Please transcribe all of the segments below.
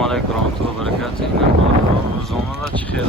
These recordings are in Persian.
علیکم ورحمت الله و برکاته. روزانه را چی خیره؟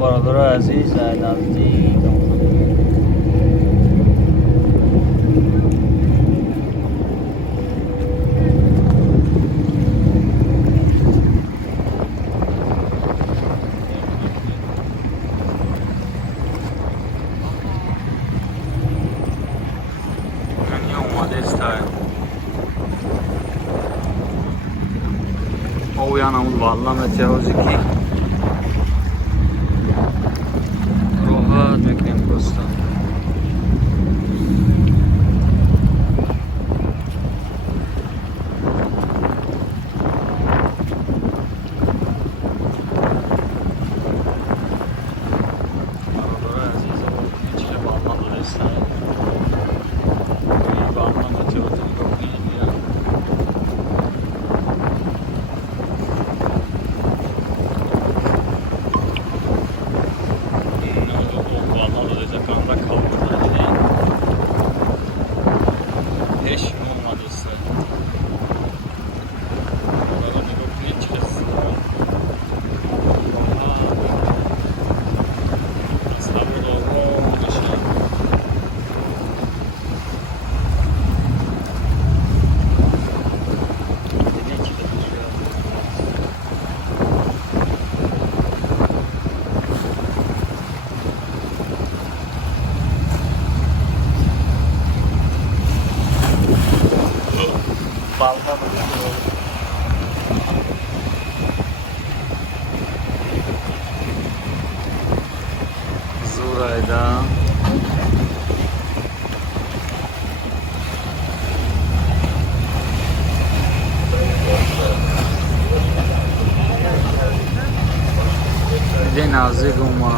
برادر عزیز نزدیک اومده است او yana un valla تجاوزی کی میکنیم просто. Zurayda cenaze guma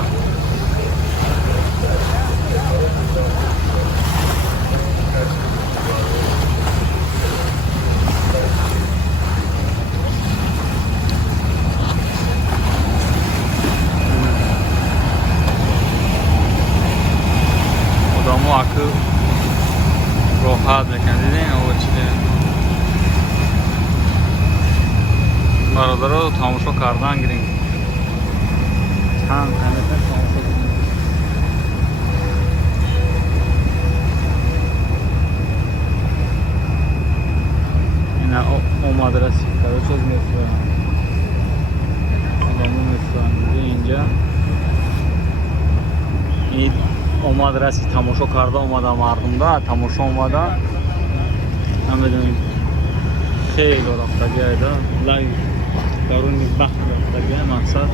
adamı akı rahat mekan dedin o içinde aralara tamusha kardan girin tam kanatlar tamusha girin yine o madrasi karasöz metro adamı metro deyince او مدرسه تماشا کرده اومدم مردم ده تماشا اومده نمیدونیم خیلی رفتگی ایده لای درون بخت رفتگی مقصد